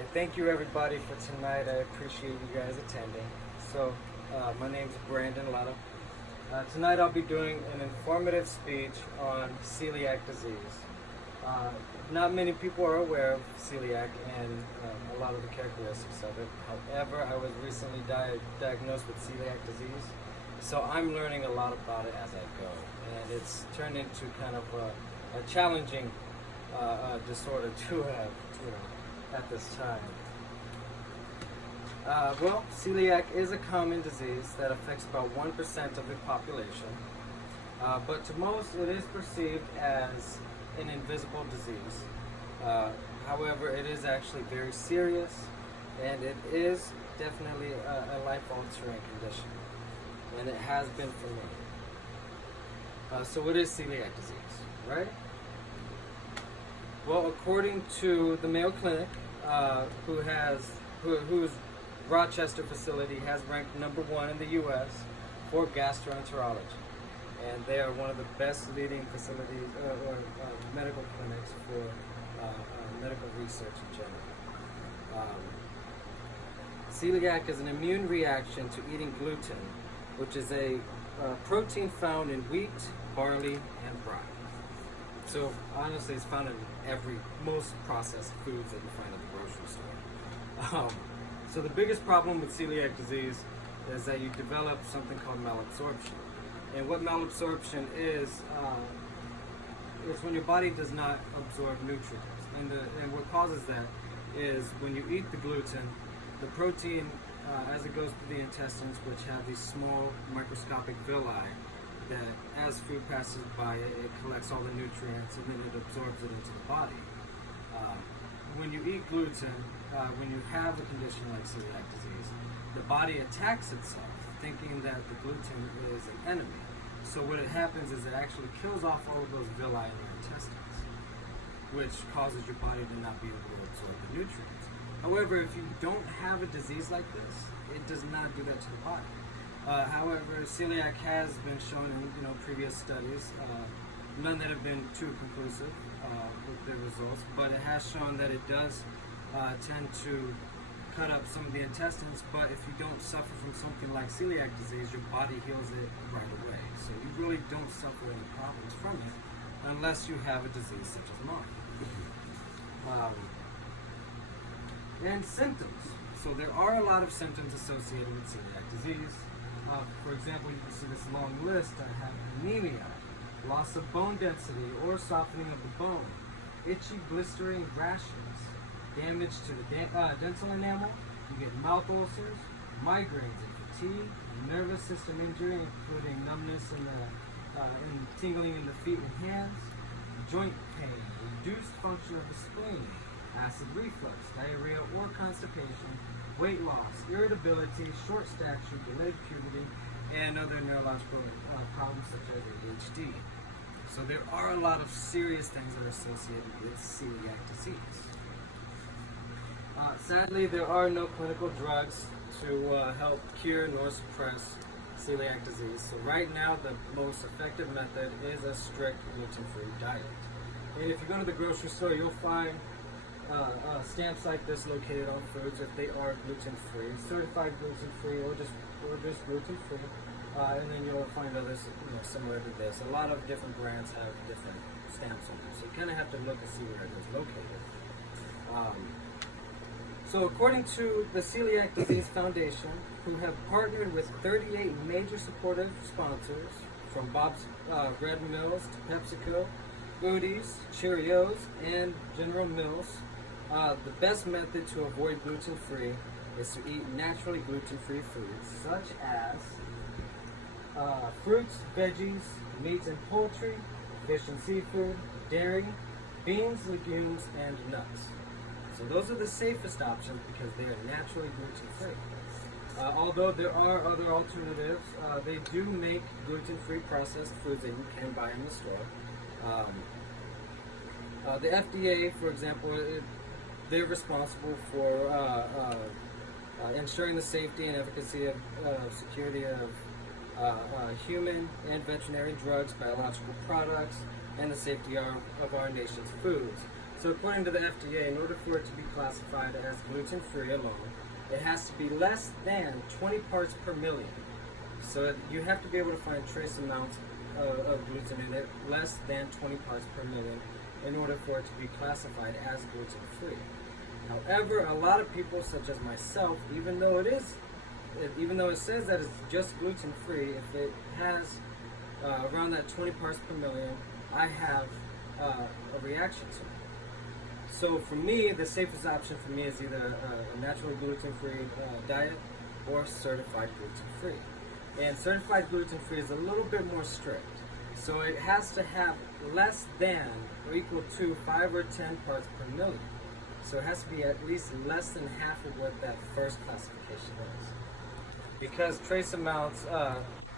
Hi, thank you everybody for tonight. I appreciate you guys attending. So, my name is Brandon Lutto. Tonight I'll be doing an informative speech on celiac disease. Not many people are aware of celiac and a lot of the characteristics of it. However, I was recently diagnosed with celiac disease, so I'm learning a lot about it as I go. And it's turned into kind of a challenging disorder to have, at this time. Well, celiac is a common disease that affects about 1% of the population, but to most it is perceived as an invisible disease. However, it is actually very serious, and it is definitely a life-altering condition, and it has been for me. So what is celiac disease, right? Well, according to the Mayo Clinic, whose Rochester facility has ranked #1 in the U.S. for gastroenterology, and they are one of the best leading facilities or medical clinics for medical research in general. Celiac is an immune reaction to eating gluten, which is a protein found in wheat, barley, and rye. So honestly, it's found in most processed foods that you find at the grocery store. So the biggest problem with celiac disease is that you develop something called malabsorption. And what malabsorption is when your body does not absorb nutrients. And what causes that is when you eat the gluten, the protein, as it goes through the intestines, which have these small microscopic villi, that as food passes by it collects all the nutrients and then it absorbs it into the body. When you eat gluten, when you have a condition like celiac disease, the body attacks itself, thinking that the gluten is an enemy. So what it happens is it actually kills off all of those villi in your intestines, which causes your body to not be able to absorb the nutrients. However, if you don't have a disease like this, it does not do that to the body. However, celiac has been shown in previous studies, none that have been too conclusive with their results, but it has shown that it does tend to cut up some of the intestines, but if you don't suffer from something like celiac disease, your body heals it right away. So you really don't suffer any problems from it unless you have a disease such as mine. And symptoms. So there are a lot of symptoms associated with celiac disease. For example, you can see this long list. I have anemia, loss of bone density or softening of the bone, itchy, blistering rashes, damage to the dental enamel, you get mouth ulcers, migraines and fatigue, nervous system injury, including numbness and tingling in the feet and hands, joint pain, reduced function of the spleen, acid reflux, diarrhea or constipation, weight loss, irritability, short stature, delayed puberty, and other neurological problems such as ADHD. So there are a lot of serious things that are associated with celiac disease. Sadly, there are no clinical drugs to help cure nor suppress celiac disease. So right now, the most effective method is a strict gluten-free diet. And if you go to the grocery store, you'll find stamps like this located on foods if they are gluten-free, certified gluten-free, or just gluten-free. And then you'll find others similar to this. A lot of different brands have different stamps on them, so you kind of have to look and see where it is located. So according to the Celiac Disease Foundation, who have partnered with 38 major supportive sponsors, from Bob's Red Mills to PepsiCo, Booties, Cheerios, and General Mills, the best method to avoid gluten-free is to eat naturally gluten-free foods, such as fruits, veggies, meats and poultry, fish and seafood, dairy, beans, legumes, and nuts. So those are the safest options because they are naturally gluten-free. Although there are other alternatives, they do make gluten-free processed foods that you can buy in the store. The FDA, for example, they're responsible for ensuring the safety and efficacy of security of human and veterinary drugs, biological products, and the safety of our nation's foods. So according to the FDA, in order for it to be classified as gluten-free alone, it has to be less than 20 parts per million. So you have to be able to find trace amounts of gluten in it, less than 20 parts per million, in order for it to be classified as gluten-free. However, a lot of people, such as myself, even though it says that it's just gluten-free, if it has around that 20 parts per million, I have a reaction to it. So for me, the safest option for me is either a natural gluten-free diet or certified gluten-free. And certified gluten-free is a little bit more strict. So it has to have less than or equal to 5 or 10 parts per million. So it has to be at least less than half of what that first classification is. Because trace amounts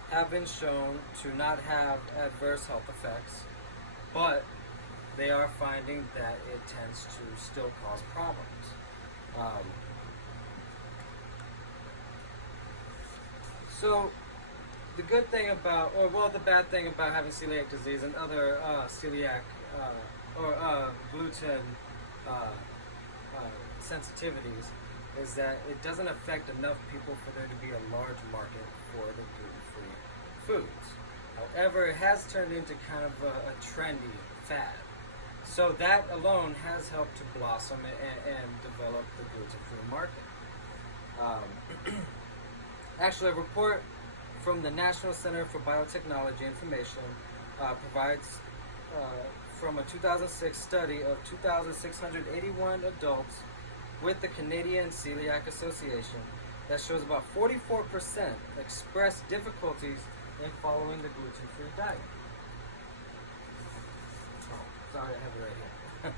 have been shown to not have adverse health effects, but they are finding that it tends to still cause problems. So the good thing about, the bad thing about having celiac disease and other celiac gluten sensitivities is that it doesn't affect enough people for there to be a large market for the gluten-free foods. However, it has turned into kind of a trendy fad. So that alone has helped to blossom and develop the gluten-free market. Actually, a report from the National Center for Biotechnology Information provides from a 2006 study of 2,681 adults with the Canadian Celiac Association that shows about 44% expressed difficulties in following the gluten-free diet. Sorry, I have it right here.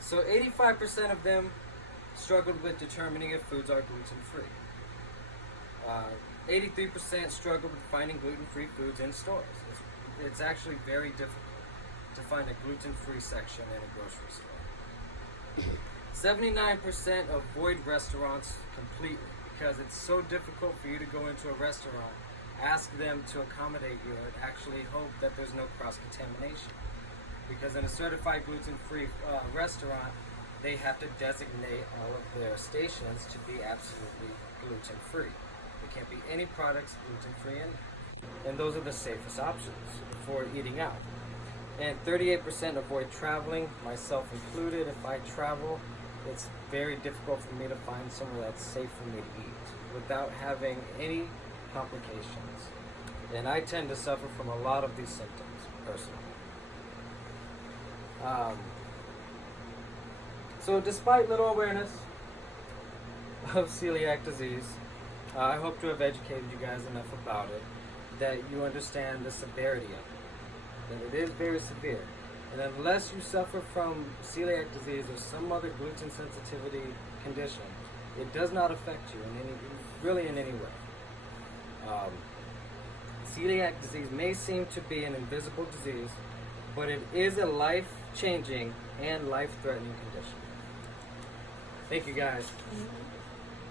So 85% of them struggled with determining if foods are gluten-free. 83% struggled with finding gluten-free foods in stores. It's actually very difficult to find a gluten-free section in a grocery store. 79% avoid restaurants completely because it's so difficult for you to go into a restaurant, ask them to accommodate you, and actually hope that there's no cross-contamination. Because in a certified gluten-free restaurant, they have to designate all of their stations to be absolutely gluten-free. There can't be any products gluten-free in it. And those are the safest options for eating out. And 38% avoid traveling, myself included. If I travel, it's very difficult for me to find somewhere that's safe for me to eat without having any complications. And I tend to suffer from a lot of these symptoms, personally. So despite little awareness of celiac disease, I hope to have educated you guys enough about it that you understand the severity of it, that it is very severe. And unless you suffer from celiac disease or some other gluten sensitivity condition, it does not affect you in any way. Celiac disease may seem to be an invisible disease, but it is a life-changing and life-threatening condition. Thank you, guys.